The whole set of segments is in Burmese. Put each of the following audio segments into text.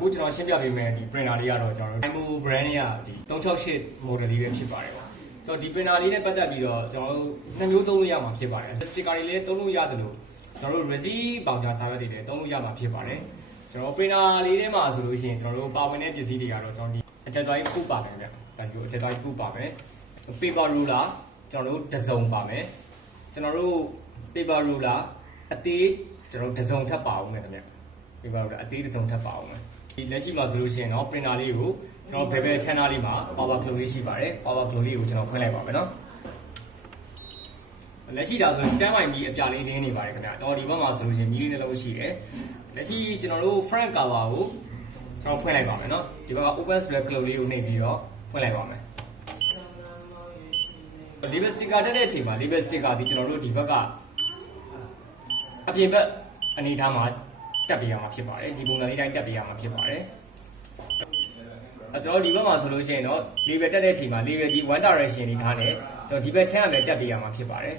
အခုကျွန်တော်ရှင်းပြပေးမယ်ဒီ printer လေးကတော့ကျွန်တော် Imo brand ရဲ့ဒီ368 model လေးပဲဖြစ်ပါတယ်ပေါ့ကျွန်တော်ဒီ printer လေးနဲ့ပတ်သက်ပြီးတော့ကျွန်တော်တို့နှစ်မျိုးသုံးလို့ရမှာဖြစ်ပါတယ် sticker တွေလည်းသုံးလို့ရတယ်လို့ကျွန်တော်တို့ resin ပေါင်ကြားစာရွက်တွေလည်းသုံးလို့ရမှာဖြစ်ပါတယ်ကျွန်တော် printer လေးထဲမှာဆိုလို့ရှိရင်ကျွန်တော်တို့ပါဝင်တဲ့ပစ္စည်းတွေကတော့ကျွန်တော်ဒီအကြက်သွားကြီးပုတ်ပါမယ်ဗျဒါမျိုးအကြက်သွားကြီးပုတ်ပါမယ် paper ruler ကျွန်တော်တို့တစ်စုံပါမယ်ကျွန်တော်တို့ paper ruler အသေးကျွန်တော်တစ်စုံထပ်ပါအောင်မယ်ခင်ဗျ paper ruler အသေးတစ်စုံထပ်ပါအောင်မယ်ဒီလက်ရှိမှာဆိုလို့ရှိရင်တော့ printer လေးကိုကျွန်တော် bevel channel လေးမှာ power glow လေးရှိပါတယ် power glow လေးကိုကျွန်တော်ဖွင့်လိုက်ပါမယ်နော်လက်ရှိဒါဆို standby မီအပြလေးရင်းနေပါတယ်ခင်ဗျကျွန်တော်ဒီဘက်မှာဆိုလို့ရှိရင်မီလေးနှလုံးရှိတယ်လက်ရှိကျွန်တော်တို့ front cover ကိုကျွန်တော်ဖွင့်လိုက်ပါမယ်နော်ဒီဘက်က open slash glow လေးကိုနှိပ်ပြီးတော့ဖွင့်လိုက်ပါမယ် label sticker တက်တဲ့အချိန်မှာ label sticker ဒီကျွန်တော်တို့ဒီဘက်ကအပြင်ဘက်အနေထားမှာတက်ပေးရမှာဖြစ်ပါတယ်ဒီပုံစံလေးတိုင်းတက်ပေးရမှာဖြစ်ပါတယ်ကျွန်တော်ဒီဘက်မှာဆိုလို့ရှိရင်တော့ label တက်တဲ့အချိန်မှာ label ဒီ one direction နေထားတယ်ကျွန်တော်ဒီဘက် channel ပဲတက်ပေးရမှာဖြစ်ပါတယ်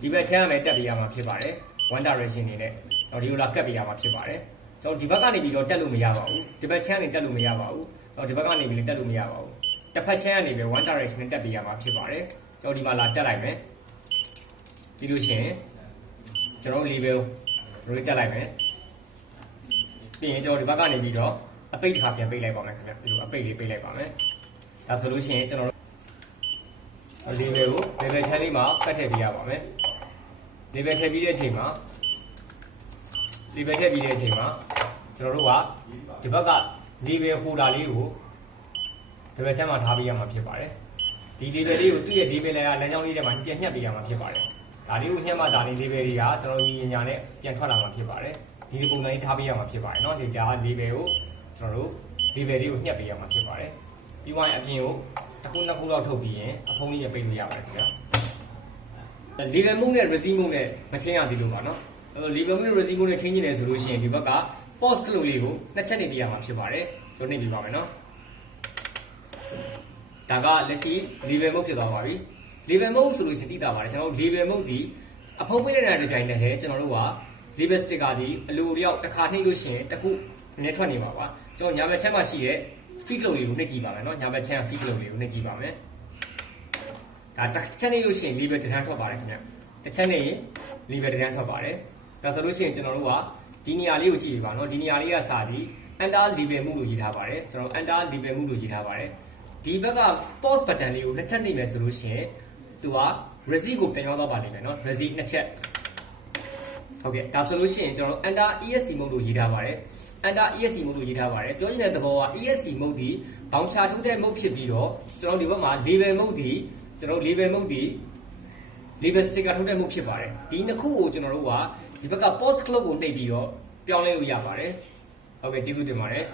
ဒီဘက် channel ပဲတက်ပေးရမှာဖြစ်ပါတယ် one direction နေနဲ့ကျွန်တော်ဒီလိုလာကတ်ပေးရမှာဖြစ်ပါတယ်ကျွန်တော်ဒီဘက်ကနေပြီးတော့တက်လို့မရပါဘူးဒီဘက် channel နေတက်လို့မရပါဘူးကျွန်တော်ဒီဘက်ကနေပြီးတက်လို့မရပါဘူးတစ်ဖက် channel နေပဲ one direction နဲ့တက်ပေးရမှာဖြစ်ပါတယ်ကျွန်တော်ဒီမှာလာတက်လိုက်မယ်ပြီးလို့ရှိရင်ကျွန်တော် label ရိုးတက်လိုက်မယ်ပြီးရင်ကျွန်တော်ဒီဘက်ကနေပြီးတော့အပိတ်တစ်ခါပြန်ပိတ်လိုက်ပါမယ်ခင်ဗျဒီလိုအပိတ်လေးပိတ်လိုက်ပါမယ်ဒါဆိုလို့ရှိရင်ကျွန်တော် label ကို label channel လေးမှာကတ်ထည့်ပေးရပါမယ် label ထည့်ပြီးတဲ့အချိန်မှာ label ထည့်ပြီးတဲ့အချိန်မှာကျွန်တော်တို့ကဒီဘက်က label holder လေးကို label channel မှာထားပေးရမှာဖြစ်ပါတယ်ဒီ label လေးကိုသူ့ရဲ့ label လမ်းကြောင်းလေးထဲမှာပြန်ညှက်ပေးရမှာဖြစ်ပါတယ်ဒါလေးကိုညှက်မှဒါလေး label တွေကကျွန်တော်ညီညာနဲ့ပြန်ထွက်လာမှာဖြစ်ပါတယ်ဒီပုံစံလေးထားပေးရမှာဖြစ်ပါတယ်เนาะဒီကြား label ကိုကျွန်တော်တို့ label လေးကိုညှက်ပေးရမှာဖြစ်ပါတယ်ပြီးသွားရင်အပြင်ကိုတစ်ခုနှစ်ခုတော့ထုတ်ပြီးရင်အဖုံးလေးရပိတ်လို့ရပါတယ်ခင်ဗျာ label မှုနဲ့ resin မှုနဲ့မချင်းရသေးလို့ပါเนาะlabel မှုနဲ့ resin မှုနဲ့ချင်းနေတယ်ဆိုလို့ရှိရင်ဒီဘက်က post ကလို့လေးကိုနှစ်ချက်နေပြရမှာဖြစ်ပါတယ်ကျွန်တော်နေပြပါမယ်เนาะဒါကလက်ရှိ label မှုဖြစ်သွားပါပြီ label မှုဆိုလို့ရှိရင်သိတာပါတယ်ကျွန်တော်တို့ label မှုဒီအဖုံးပေးနေတဲ့တစ်ပြိုင်တည်းဟဲ့ကျွန်တော်တို့က label sticker ဒီအလိုတယောက်တစ်ခါနှိပ်လို့ရှိရင်တစ်ခုနည်းထွက်နေပါပါကျွန်တော်ညာဘက်ချက်မှာရှိတဲ့ feed လို့လေးကိုနှိပ်ကြည့်ပါမယ်เนาะညာဘက်ချက် feed လို့လေးကိုနှိပ်ကြည့်ပါမယ်ဒါတစ်ချက်နှိပ်လို့ရှိရင် label တစ်ထန်းထွက်ပါတယ်ခင်ဗျတစ်ချက်နှိပ်ရင် label တစ်ထန်းထွက်ပါတယ်ဒါဆိုလို့ရှိရင်ကျွန်တော်တို့ကဒီနေရာလေးကိုကြည့်ပါเนาะဒီနေရာလေးကစာဒီ enter label မှုလို့ရေးထားပါတယ်ကျွန်တော် enter label မှုလို့ရေးထားပါတယ်ဒီဘက်က pause button လေးကိုနှစ်ချက်နှိပ်မယ်ဆိုလို့ရှိရင်သူက resin ကိုပြန်ရောက်တော့ပါလိမ့်မယ်เนาะ resin နှစ်ချက်ဟုတ်ကဲ့ဒါဆိုလို့ရှိရင်ကျွန်တော်တို့ enter ESC mode လို့ရေးထားပါတယ် enter ESC mode လို့ရေးထားပါတယ်ပြောချင်တဲ့သဘောက ESC mode ဒီဘောင်ချထုတ်တဲ့ mode ဖြစ်ပြီးတော့ကျွန်တော်ဒီဘက်မှာ label mode ဒီကျွန်တော် label mode ဒီ label sticker ထုတ်တဲ့ mode ဖြစ်ပါတယ်ဒီနှစ်ခုကိုကျွန်တော်တို့ကဒီဘက်က pause clock ကိုနှိပ်ပြီးတော့ပြောင်းလဲလို့ရပါတယ်ဟုတ်ကဲ့ကျေးဇူးတင်ပါတယ်